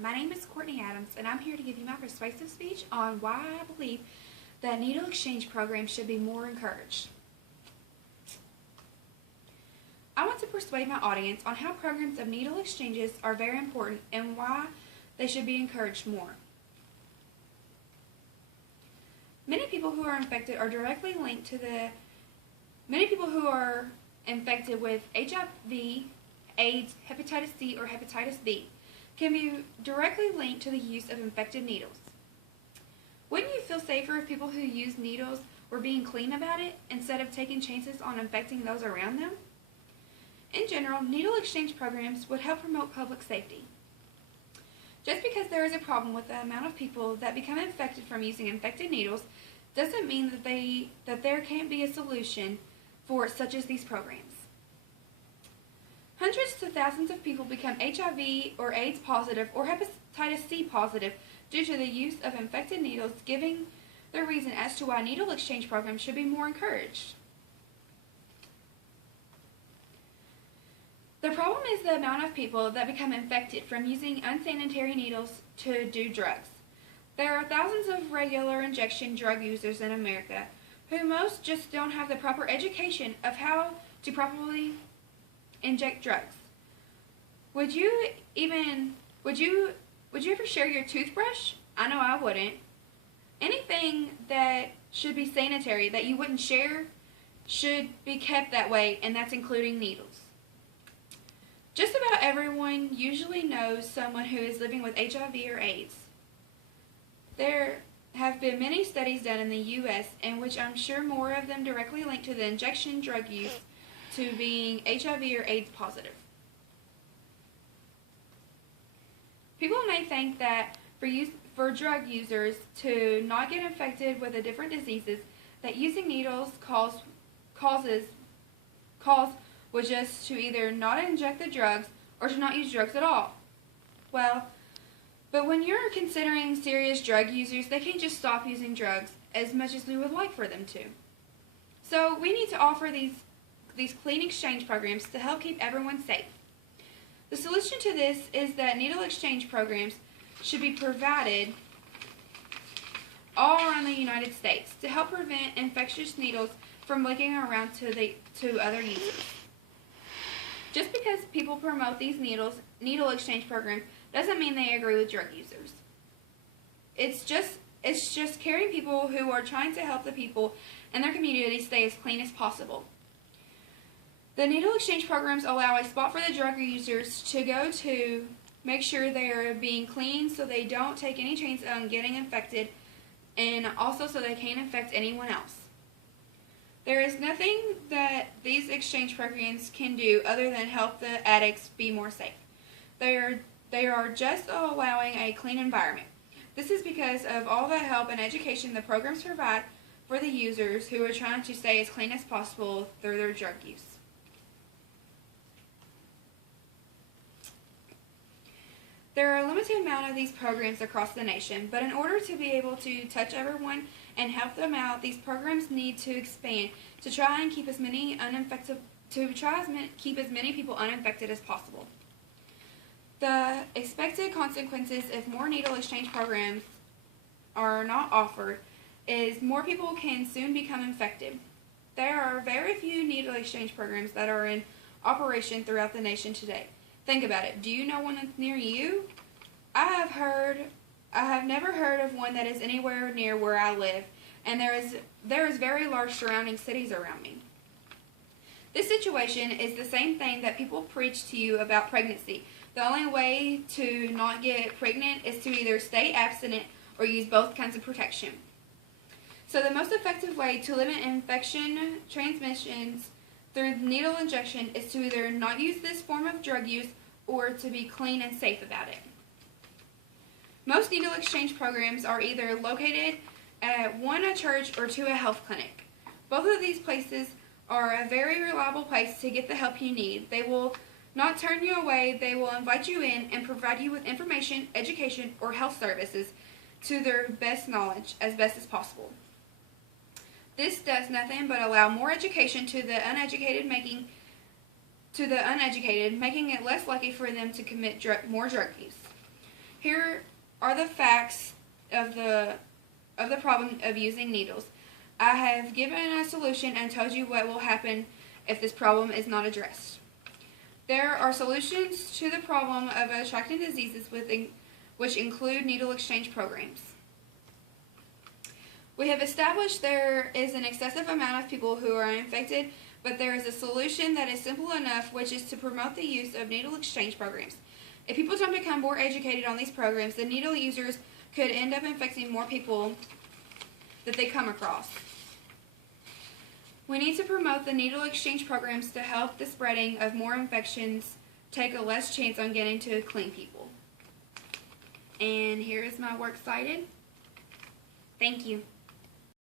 my name is Courtney Adams, and I'm here to give you my persuasive speech on why I believe that needle exchange programs should be more encouraged. I want to persuade my audience on how programs of needle exchanges are very important and why they should be encouraged more. Many people who are infected with HIV, AIDS, hepatitis C, or hepatitis B can be directly linked to the use of infected needles. Wouldn't you feel safer if people who use needles were being clean about it instead of taking chances on infecting those around them? In general, needle exchange programs would help promote public safety. Just because there is a problem with the amount of people that become infected from using infected needles doesn't mean that there can't be a solution for such as these programs. Hundreds to thousands of people become HIV or AIDS positive or hepatitis C positive due to the use of infected needles, giving the reason as to why needle exchange programs should be more encouraged. The problem is the amount of people that become infected from using unsanitary needles to do drugs. There are thousands of regular injection drug users in America who most just don't have the proper education of how to properly inject drugs. Would you ever share your toothbrush? I know I wouldn't. Anything that should be sanitary that you wouldn't share should be kept that way, and that's including needles. Just about everyone usually knows someone who is living with HIV or AIDS. There have been many studies done in the U.S. in which I'm sure more of them directly link to the injection drug use to being HIV or AIDS positive. People may think that for drug users to not get infected with the different diseases that using needles was just to either not inject the drugs or to not use drugs at all. Well, but when you're considering serious drug users, they can't just stop using drugs as much as we would like for them to. So we need to offer these clean exchange programs to help keep everyone safe. The solution to this is that needle exchange programs should be provided all around the United States to help prevent infectious needles from leaking around to other users. Just because people promote these needle exchange programs doesn't mean they agree with drug users. It's just caring people who are trying to help the people in their community stay as clean as possible. The needle exchange programs allow a spot for the drug users to go to make sure they are being clean so they don't take any chances on getting infected, and also so they can't infect anyone else. There is nothing that these exchange programs can do other than help the addicts be more safe. They are just allowing a clean environment. This is because of all the help and education the programs provide for the users who are trying to stay as clean as possible through their drug use. There are a limited amount of these programs across the nation, but in order to be able to touch everyone and help them out, these programs need to expand to try and keep as many people uninfected as possible. The expected consequences if more needle exchange programs are not offered is more people can soon become infected. There are very few needle exchange programs that are in operation throughout the nation today. Think about it. Do you know one that's near you? I have never heard of one that is anywhere near where I live, and there is very large surrounding cities around me. This situation is the same thing that people preach to you about pregnancy. The only way to not get pregnant is to either stay abstinent or use both kinds of protection. So the most effective way to limit infection transmissions through needle injection is to either not use this form of drug use or to be clean and safe about it. Most needle exchange programs are either located at a church or to a health clinic. Both of these places are a very reliable place to get the help you need. They will not turn you away. They will invite you in and provide you with information, education, or health services to their best knowledge as best as possible. This does nothing but allow more education to the uneducated, making it less likely for them to commit more drug use. Here are the facts of the problem of using needles. I have given a solution and told you what will happen if this problem is not addressed. There are solutions to the problem of attracting diseases which include needle exchange programs. We have established there is an excessive amount of people who are infected, but there is a solution that is simple enough, which is to promote the use of needle exchange programs. If people don't become more educated on these programs, the needle users could end up infecting more people that they come across. We need to promote the needle exchange programs to help the spreading of more infections take a less chance on getting to clean people. And here is my works cited. Thank you.